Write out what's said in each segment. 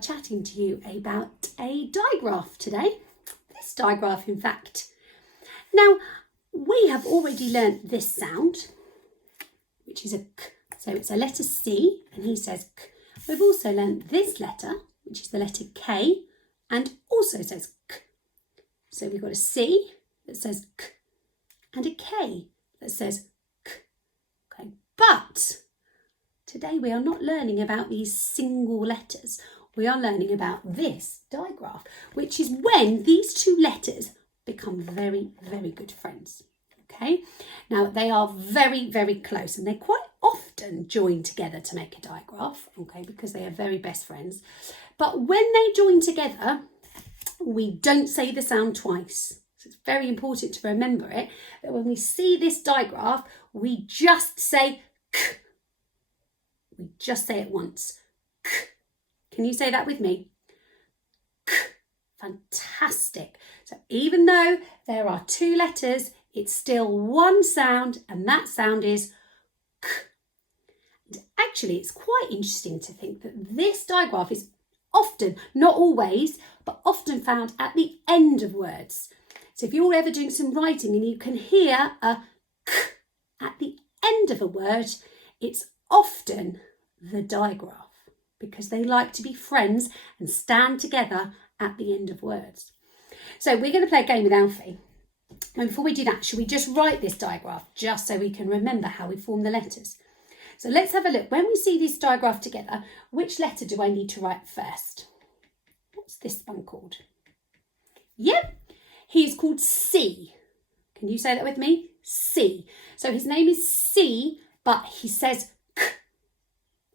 chatting to you about a digraph today. This digraph, in fact. Now, we have already learnt this sound, which is a k. So it's a letter C, and he says k. We've also learnt this letter, which is the letter K, and also says k. So we've got a C that says k, and a K that says k. Okay, but today we are not learning about these single letters. We are learning about this digraph, which is when these two letters become very, very good friends. Okay, now they are very, very close, and they quite often join together to make a digraph, okay, because they are very best friends. But when they join together, we don't say the sound twice. So it's very important to remember it, that when we see this digraph, we just say k. We just say it once. K. Can you say that with me? K. Fantastic. So even though there are two letters, it's still one sound, and that sound is k. And actually, it's quite interesting to think that this digraph is often, not always, but often found at the end of words. So if you're ever doing some writing and you can hear a k at the end of a word, it's often the digraph, because they like to be friends and stand together at the end of words. So we're going to play a game with Alfie. And before we do that, should we just write this digraph just so we can remember how we form the letters? So let's have a look. When we see this digraph together, which letter do I need to write first? What's this one called? Yep, he is called C. Can you say that with me? C. So his name is C, but he says k.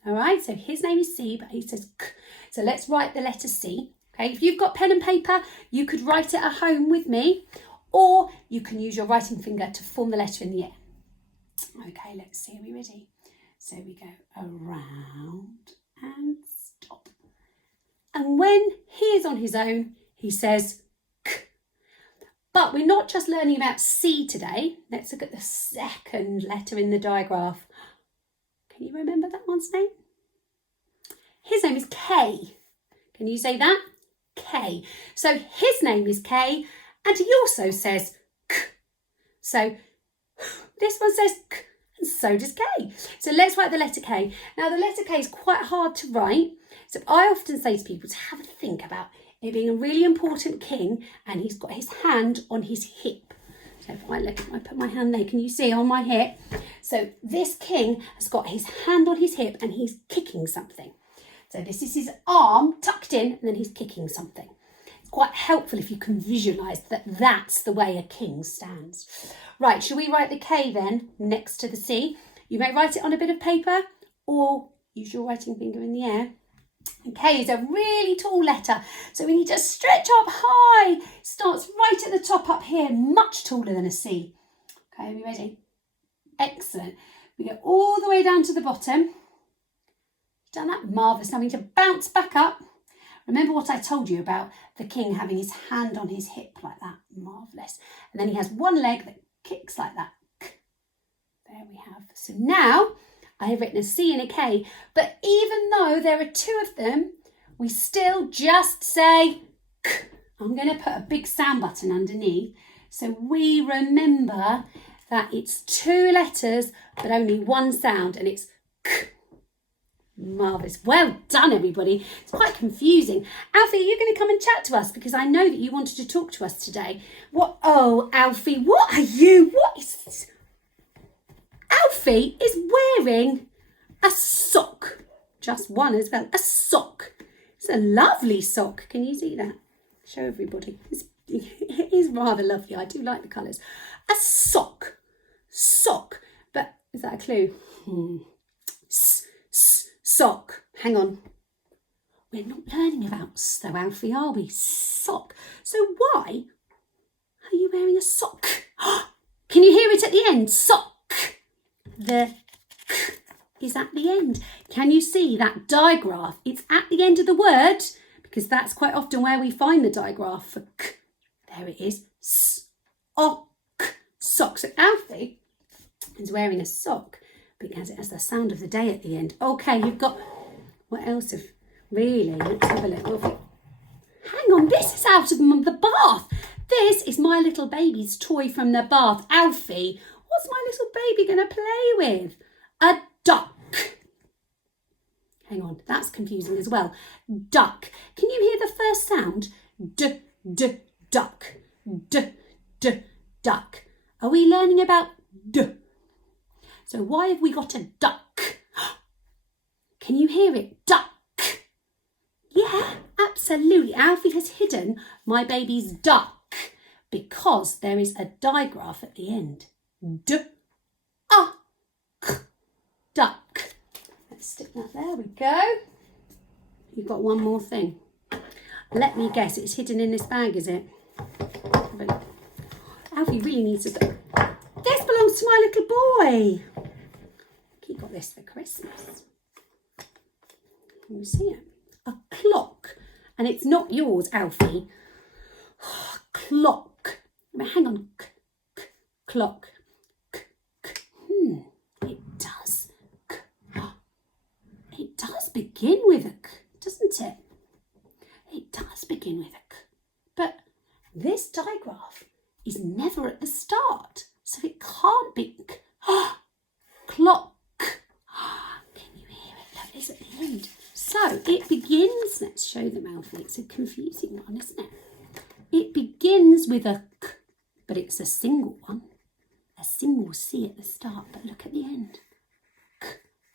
All right, so his name is C, but he says k. So let's write the letter C. Okay, if you've got pen and paper, you could write it at home with me, or you can use your writing finger to form the letter in the air. Okay, let's see, are we ready? So we go around and stop. And when he is on his own, he says k. But we're not just learning about C today. Let's look at the second letter in the digraph. Can you remember that one's name? His name is K. Can you say that? K. So his name is K, and he also says k. So this one says k, and so does K. So let's write the letter K. Now the letter K is quite hard to write. So I often say to people to have a think about it being a really important king, and he's got his hand on his hip. So if I put my hand there, can you see on my hip? So this king has got his hand on his hip and he's kicking something. So this is his arm tucked in, and then he's kicking something. It's quite helpful if you can visualise that that's the way a king stands. Right, shall we write the K then next to the C? You may write it on a bit of paper or use your writing finger in the air. And K is a really tall letter, so we need to stretch up high. Starts right at the top up here, much taller than a C. Okay, are we ready? Excellent. We go all the way down to the bottom. Done that? Marvellous. Now we need to bounce back up. Remember what I told you about the king having his hand on his hip like that. Marvellous. And then he has one leg that kicks like that. There we have. So now I have written a C and a K, but even though there are two of them, we still just say k. I'm going to put a big sound button underneath so we remember that it's two letters but only one sound, and it's k. Marvellous. Well done, everybody. It's quite confusing. Alfie, are you going to come and chat to us? Because I know that you wanted to talk to us today. What? Oh, Alfie, what are you? What is this? Alfie is wearing a sock. Just one as well. A sock. It's a lovely sock. Can you see that? Show everybody. It is rather lovely. I do like the colours. A sock. Sock. But is that a clue? Sock. Hang on. We're not learning about S though, Alfie, are we? Sock. So why are you wearing a sock? Can you hear it at the end? Sock. The k is at the end. Can you see that digraph? It's at the end of the word, because that's quite often where we find the digraph for k. There it is. S-o-k. Sock. So Alfie is wearing a sock because it has the sound of the day at the end. Okay, you've got... What else Really? Let's have a look. Hang on, this is out of the bath. This is my little baby's toy from the bath. Alfie, what's my little baby going to play with? A duck. Hang on, that's confusing as well. Duck. Can you hear the first sound? D, d, duck. D, d, duck. Are we learning about d? So why have we got a duck? Can you hear it? Duck. Yeah, absolutely. Alfie has hidden my baby's duck because there is a digraph at the end. D, a, k, duck. Let's stick that there. We go. You've got one more thing. Let me guess, it's hidden in this bag, is it? Alfie really needs to go. This belongs to my little boy. He got this for Christmas. Can you see it? A clock. And it's not yours, Alfie. Clock. Hang on. Clock. It does. It does begin with a k, doesn't it? It does begin with a k. But this digraph is never at the start. So it can't be k. Clock. Can you hear it? That is at the end. So it begins, let's show them, Alfie. It's a confusing one, isn't it? It begins with a k, but it's a single one. A single C at the start, but look at the end. K.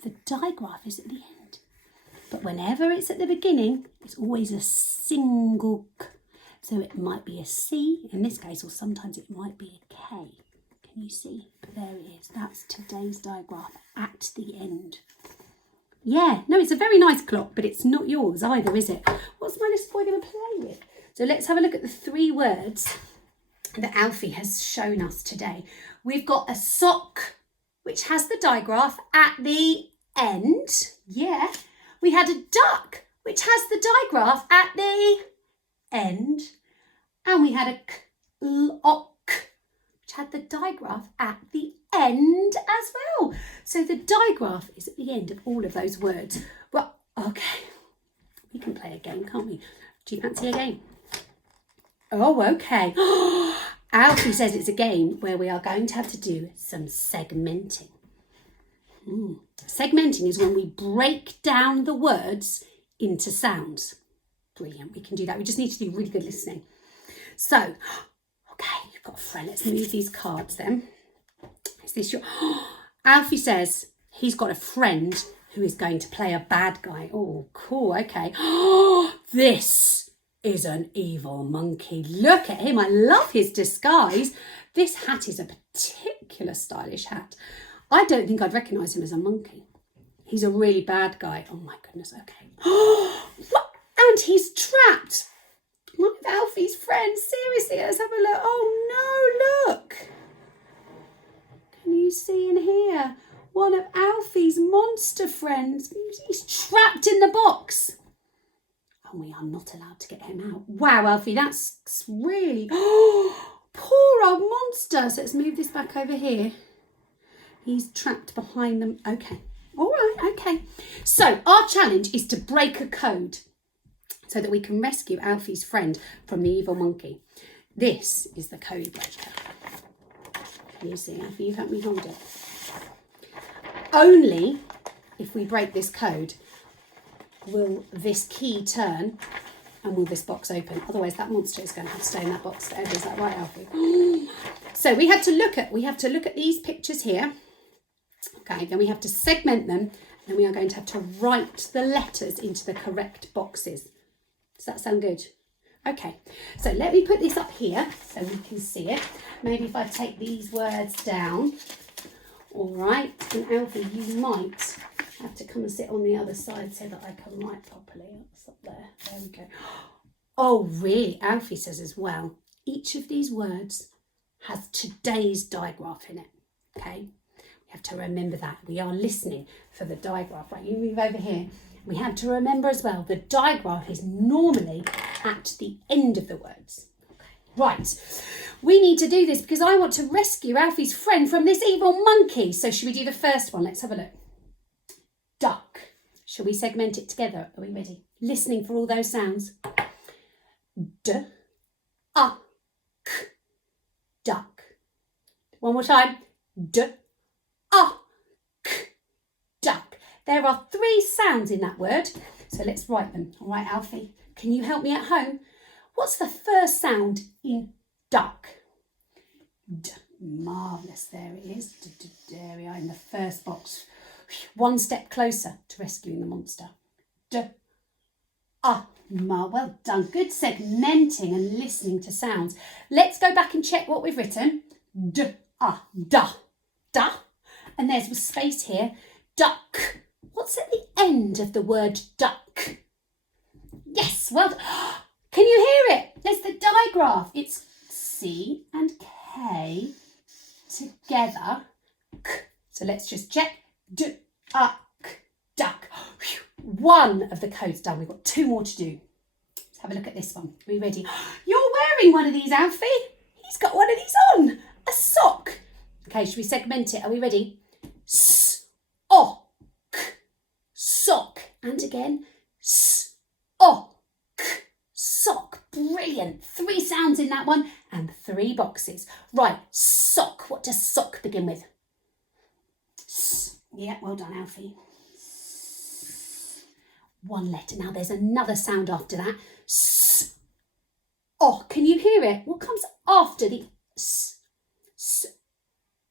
The digraph is at the end. But whenever it's at the beginning, it's always a single k. So it might be a C in this case, or sometimes it might be a K. Can you see? But there it is. That's today's digraph at the end. Yeah, no, it's a very nice clock, but it's not yours either, is it? What's my little boy going to play with? So let's have a look at the 3 words that Alfie has shown us today. We've got a sock, which has the digraph at the end. Yeah. We had a duck, which has the digraph at the end. And we had a clock, which had the digraph at the end as well. So the digraph is at the end of all of those words. Well, okay. We can play a game, can't we? Do you fancy a game? Oh, okay. Alfie says it's a game where we are going to have to do some segmenting. Segmenting is when we break down the words into sounds. Brilliant, we can do that. We just need to do really good listening. So, okay, you've got a friend. Let's move these cards then. Is this your... Alfie says he's got a friend who is going to play a bad guy. Oh, cool, okay. This is an evil monkey. Look at him. I love his disguise. This hat is a particular stylish hat. I don't think I'd recognise him as a monkey. He's a really bad guy. Oh my goodness, okay. What? And he's trapped. One of Alfie's friends. Seriously, let's have a look. Oh no, look. Can you see in here? One of Alfie's monster friends. He's trapped in the box. And we are not allowed to get him out. Wow, Alfie, that's really... poor old monster. So let's move this back over here. He's trapped behind them. Okay. All right, okay. So our challenge is to break a code so that we can rescue Alfie's friend from the evil monkey. This is the code breaker. Can you see, Alfie? You help me hold it. Only if we break this code will this key turn and will this box open. Otherwise, that monster is going to have to stay in that box forever. Is that right, Alfie? So we have to look at these pictures here. Okay, then we have to segment them, and we are going to have to write the letters into the correct boxes. Does that sound good? Okay, so let me put this up here so we can see it. Maybe if I take these words down. All right, and Alfie, you might have to come and sit on the other side so that I can write properly. That's up there. There we go. Oh, really? Alfie says as well, each of these words has today's digraph in it. Okay, we have to remember that. We are listening for the digraph. Right, you move over here. We have to remember as well, the digraph is normally at the end of the words. Okay. Right, we need to do this because I want to rescue Alfie's friend from this evil monkey. So should we do the first one? Let's have a look. Duck. Shall we segment it together? Are we ready? listening for all those sounds. D, a, k, duck. One more time. D, a, k, duck. There are 3 sounds in that word, so let's write them. All right, Alfie, can you help me at home? What's the first sound in duck? D. Marvellous, there it is. There we are in the first box. One step closer to rescuing the monster. D, a. Well done. Good segmenting and listening to sounds. Let's go back and check what we've written. D, a, da, da. And there's a space here. Duck. What's at the end of the word duck? Yes, well done. Can you hear it? There's the digraph. It's C and K together. K. So let's just check. D, a, k, duck. One of the codes done. We've got 2 more to do. Let's have a look at this one. Are we ready? You're wearing one of these, Alfie. He's got one of these on. A sock. Okay, should we segment it? Are we ready? S, o, k, sock. And again. S, o, k, sock. Brilliant. 3 sounds in that one and 3 boxes. Right, sock. What does sock begin with? S. Yeah, well done, Alfie. S. 1 letter. Now there's another sound after that. S. Oh, can you hear it? What comes after the S? S.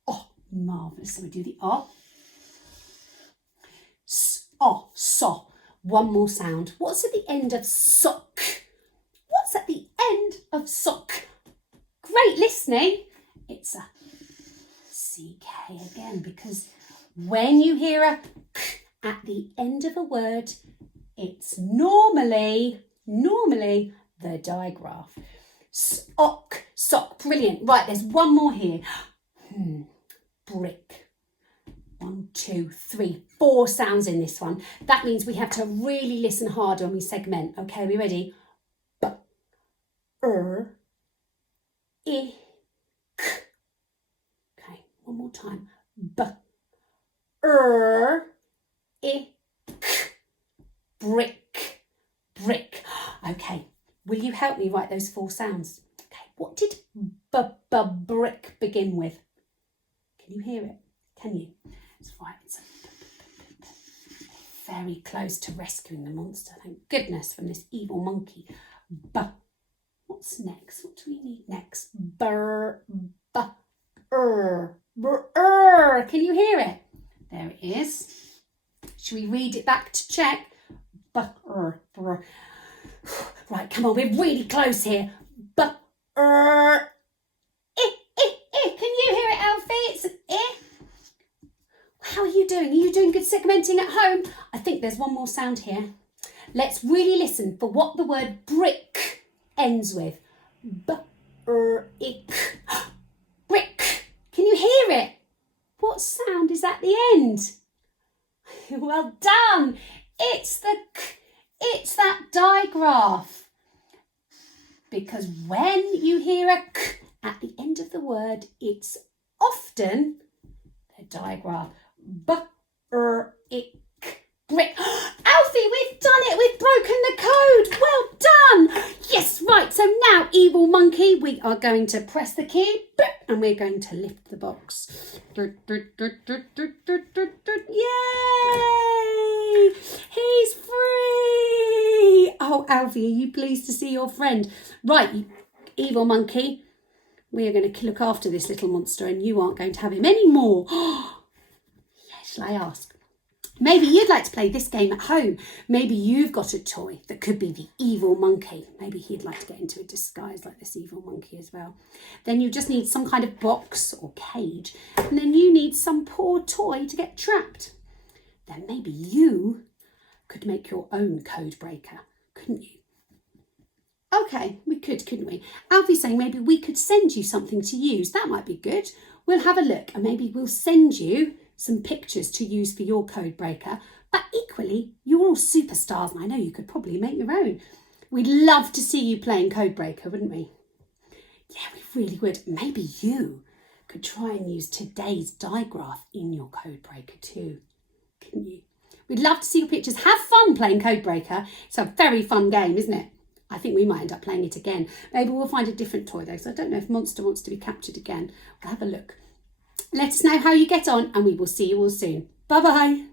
Oh, marvellous. So we do the O. S. Oh, so. 1 more sound. What's at the end of sock? What's at the end of sock? Great listening. It's a CK again, because when you hear a k at the end of a word, it's normally the digraph. Sock, sock. Brilliant. Right, there's 1 more here. Brick. 1, 2, 3, 4 sounds in this one. That means we have to really listen hard when we segment. Okay, are we ready? B, I, k. Okay, 1 more time. B, I, k. Brick, brick. Okay, will you help me write those 4 sounds? Okay, what did brick begin with? Can you hear it? Can you? That's right, it's very close to rescuing the monster. Thank goodness, from this evil monkey. What's next? What do we need next? Can you hear it? There it is. Should we read it back to check? Right, come on, we're really close here. Can you hear it, Alfie? It's an I. How are you doing? Are you doing good segmenting at home? I think there's 1 more sound here. Let's really listen for what the word brick ends with. Brick. Brick. Can you hear it? What sound is at the end? Well done. It's the k. It's that digraph. Because when you hear a k at the end of the word, it's often the digraph. Brick. Alfie, we've done it. We've broken the code. Well done. Yes, right. So now, evil monkey, we are going to press the key and we're going to lift the box. Yay! He's free. Oh, Alfie, are you pleased to see your friend? Right, evil monkey, we are going to look after this little monster and you aren't going to have him anymore. Shall I ask? Maybe you'd like to play this game at home. Maybe you've got a toy that could be the evil monkey. Maybe he'd like to get into a disguise like this evil monkey as well. Then you just need some kind of box or cage. And then you need some poor toy to get trapped. Then maybe you could make your own code breaker, couldn't you? Okay, we could, couldn't we? Alfie's saying maybe we could send you something to use. That might be good. We'll have a look and maybe we'll send you some pictures to use for your code breaker. But equally, you're all superstars and I know you could probably make your own. We'd love to see you playing code breaker, wouldn't we? Yeah, we really would. Maybe you could try and use today's digraph in your code breaker too, couldn't you? We'd love to see your pictures. Have fun playing Codebreaker. It's a very fun game, isn't it? I think we might end up playing it again. Maybe we'll find a different toy though, so I don't know if Monster wants to be captured again. We'll have a look. Let us know how you get on, and we will see you all soon. Bye-bye.